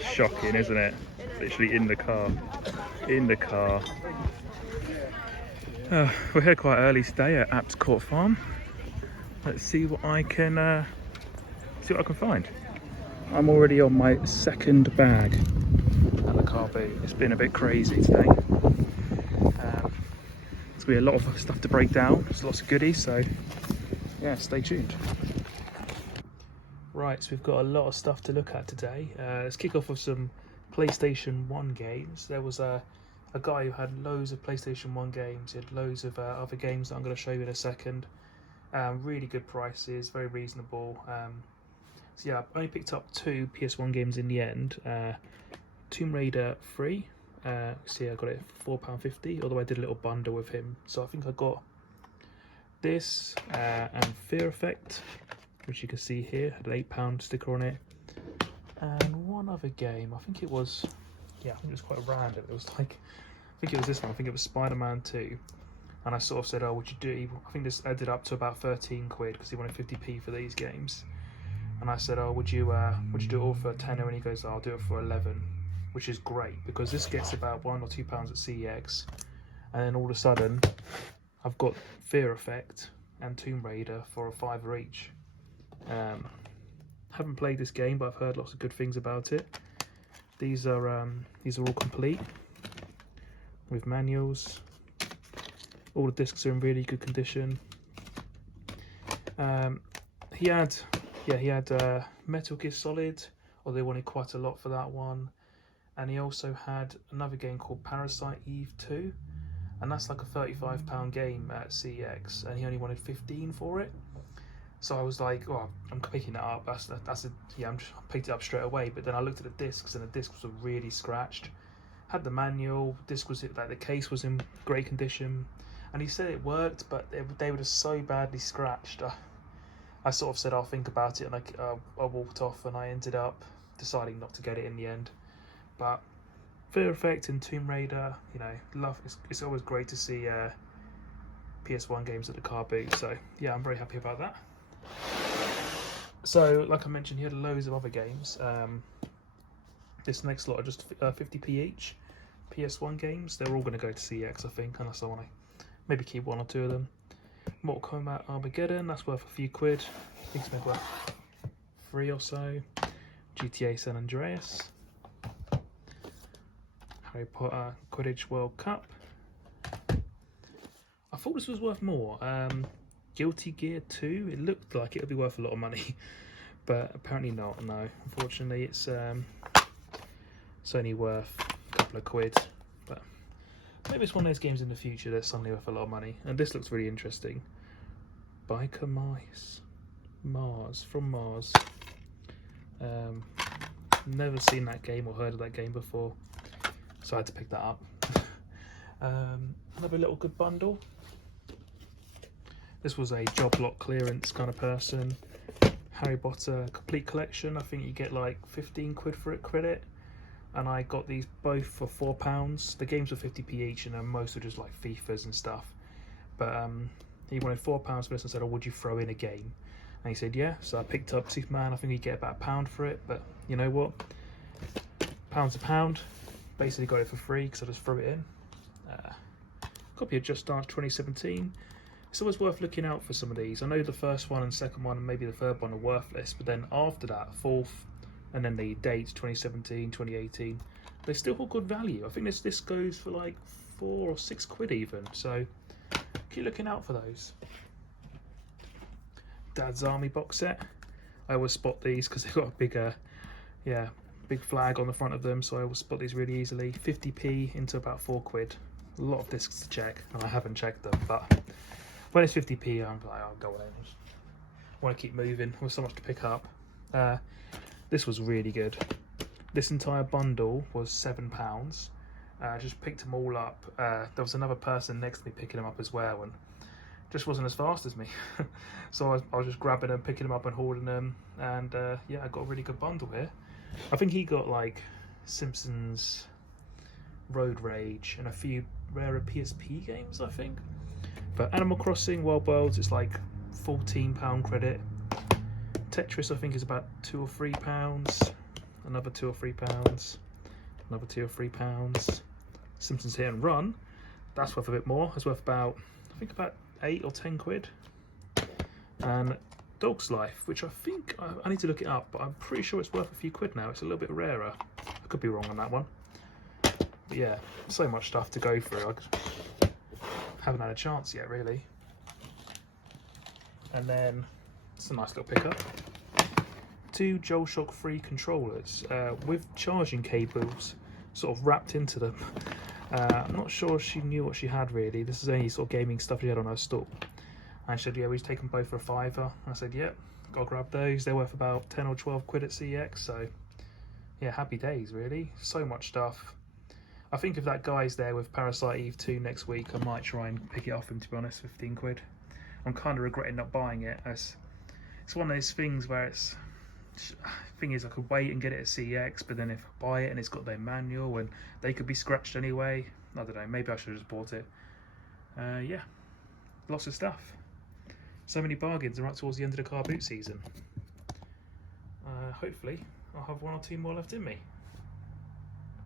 Shocking, isn't it? Literally in the car. In the car. We're here quite early today at Apt Court Farm. Let's see what I can find. I'm already on my second bag at the car boot. It's been a bit crazy today. There's gonna be a lot of stuff to break down. There's lots of goodies, so yeah, stay tuned. Right, so we've got a lot of stuff to look at today. Let's kick off with some PlayStation 1 games. There was a guy who had loads of PlayStation 1 games. He had loads of other games that I'm going to show you in a second. Really good prices, very reasonable. So yeah, I only picked up 2 PS1 games in the end. Tomb Raider free. See, I got it for £4.50, although I did a little bundle with him. So I think I got this and Fear Effect, which you can see here, had an £8 sticker on it. And one other game, I think it was quite random. It was like, I think it was this one, I think it was Spider-Man 2. And I sort of said, oh, would you do, I think this added up to about 13 quid because he wanted 50p for these games. And I said, oh, would you do it all for a tenner? And he goes, oh, I'll do it for 11, which is great because this gets about £1 or £2 at CEX. And then all of a sudden, I've got Fear Effect and Tomb Raider for a £5 each. Haven't played this game, but I've heard lots of good things about it. These are all complete with manuals. All the discs are in really good condition. He had Metal Gear Solid, or they wanted quite a lot for that one. And he also had another game called Parasite Eve 2, and that's like a £35 game at CEX, and he only wanted 15 for it. So I was like, oh, I'm picking it up. I picked it up straight away. But then I looked at the discs, and the discs were really scratched. Had the manual. Disc was like the case was in great condition, and he said it worked, but they were just so badly scratched. I sort of said I'll think about it, and I walked off, and I ended up deciding not to get it in the end. But Fear Effect and Tomb Raider, it's always great to see PS1 games at the car boot. So yeah, I'm very happy about that. So, like I mentioned, he had loads of other games. This next lot are just 50p each. PS1 games. They're all going to go to CEX, I think, and so I want to maybe keep 1 or 2 of them. Mortal Kombat Armageddon, that's worth a few quid. I think it's maybe worth 3 or so. GTA San Andreas. Harry Potter Quidditch World Cup. I thought this was worth more. Guilty Gear 2, it looked like it would be worth a lot of money, but apparently not, no. Unfortunately, it's only worth a couple of quid, but maybe it's one of those games in the future that's suddenly worth a lot of money. And this looks really interesting. Biker Mice. From Mars. Never seen that game or heard of that game before, so I had to pick that up. Another little good bundle. This was a job lot clearance kind of person. Harry Potter complete collection. I think you get like 15 quid for it credit. And I got these both for £4. The games were 50p each, and most were just like FIFAs and stuff. But he wanted £4 for this and said, oh, would you throw in a game? And he said, yeah. So I picked up Superman. I think you get about £1 for it. But you know what? Pound's a pound. Basically got it for free because I just threw it in. Copy of Just Dance 2017. It's always worth looking out for some of these. I know the first one and second one and maybe the third one are worthless, but then after that, fourth, and then the dates 2017, 2018, they still hold good value. I think this goes for like 4 or 6 quid even, so keep looking out for those. Dad's Army box set. I always spot these because they've got a big flag on the front of them, so I always spot these really easily. 50p into about 4 quid. A lot of discs to check, and I haven't checked them, but when it's 50p, I'm like, I'll go in. I want to keep moving. There's so much to pick up. This was really good. This entire bundle was £7. I just picked them all up. There was another person next to me picking them up as well, and just wasn't as fast as me. So I was just grabbing them, picking them up and holding them, and yeah, I got a really good bundle here. I think he got like Simpsons, Road Rage, and a few rarer PSP games, I think. But Animal Crossing Wild Worlds, it's like £14 credit. Tetris I think is about £2 or £3. Another £2 or £3. Another £2 or £3. Simpsons Hit and Run, that's worth a bit more. It's worth about, I think about 8 or 10 quid. And Dog's Life, which I think, I need to look it up, but I'm pretty sure it's worth a few quid now. It's a little bit rarer. I could be wrong on that one. But yeah, so much stuff to go through. I haven't had a chance yet, really. And then, it's a nice little pickup. 2 DualShock 3 controllers with charging cables sort of wrapped into them. I'm not sure she knew what she had really. This is only sort of gaming stuff she had on her stall. And she said, yeah, we just take them both for a £5. I said, yep, gotta grab those. They're worth about 10 or 12 quid at CX, so yeah, happy days really. So much stuff. I think if that guy's there with Parasite Eve 2 next week, I might try and pick it off him, to be honest, 15 quid. I'm kind of regretting not buying it, as it's one of those things where it's, thing is I could wait and get it at CX, but then if I buy it and it's got their manual and they could be scratched anyway, I don't know, maybe I should have just bought it. Yeah, lots of stuff. So many bargains right towards the end of the car boot season. Hopefully I'll have 1 or 2 more left in me.